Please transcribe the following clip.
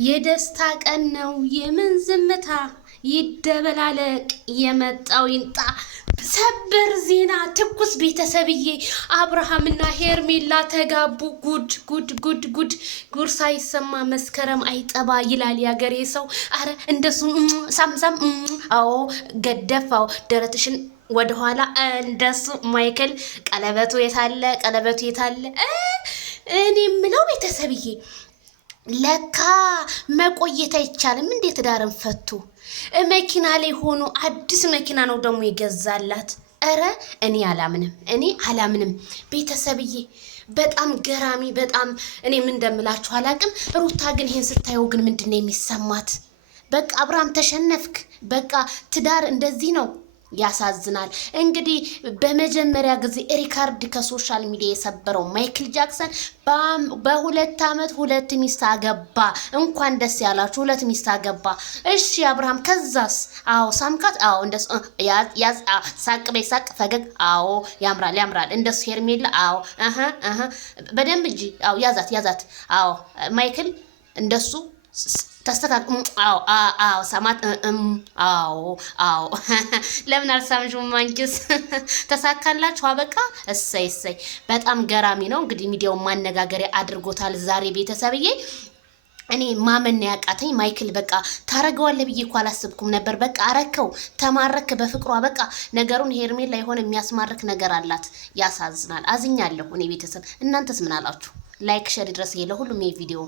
የደስታ ቀን ነው የምን ዝምታ ይደበላለቅ የመጣው ይንጣ ሰበር ዜና ትኩስ ቤተሰብዬ አብርሃምና ሄርሜላ ተጋቡ ጉድ ጉድ ጉድ ጉድ ጉር ሳይሰማ መስከረም አይጠባ ይላል ያገሬ ሰው አረ እንደሱ ሳምሳም አዎ ገደፋው ደረትሽን ወደ ኋላ እንደሱ ማይክል ቀለበቱ የታለ እኔ ምለው ቤተሰብዬ ለካ መቆየት አይቻልም እንዴት ዳርን ፈቱ መኪና ላይ ሆኖ አዲስ መኪና ነው ደግሞ ይገዛላት አረ እኔ አላምንም ቤተሰብዬ በጣም ገራሚ በጣም እኔ ምን እንደምላችሁ አላቅም ሩታ ግን ይሄን ስታየው ግን ምንድነው የሚሰማት በቃ አብርሃም ተሸነፍክ በቃ ትዳር እንደዚህ ነው ያሳዝናል እንግዲህ በመጀመሪያ ጊዜ ሪካርድ ከሶሻል ሚዲያ የሰበረው ማይክል ጃክሰን በሁለት አመት ሁለት ሚስት አገባ እንኳን ደስ ያላችሁ ሁለት ሚስት አገባ እሺ አብርሃም ከዛስ አዎ ሳምካት አዎ እንደስ ያዝ ሳቅ ፈገግ አዎ ያምራል እንደሱ ሄርሜላ አዎ በደንብ እንጂ አዎ ያዛት አዎ ማይክል እንደሱ ተስተካክ አዎ ሰማት አዎ ለምን አልሳምሽም ማንኪስ ተሳካላችሁ አበቃ እሰይ በጣም ገራሚ ነው እንግዲህ ሚዲያው ማነጋገሪያ አድርጎታል ዛሬ ቤተሰብዬ እኔ ማመን ያቃተኝ ማይክል በቃ ታረጋዋለህ ብዬ እኮ አላስብኩም ነበር በቃ አረከው ተማረክ በፍቅሯ በቃ ነገሩን ሄርሜላ ላይ ሆነ የሚያስማርክ ነገር አላት ያሳዝናል አዝኛለሁ እኔ ቤተሰብ እናንተስ ምን አላችሁ ላይክ ሼር ድረስ ይሄ ለሁሉም ይሄ ቪዲዮ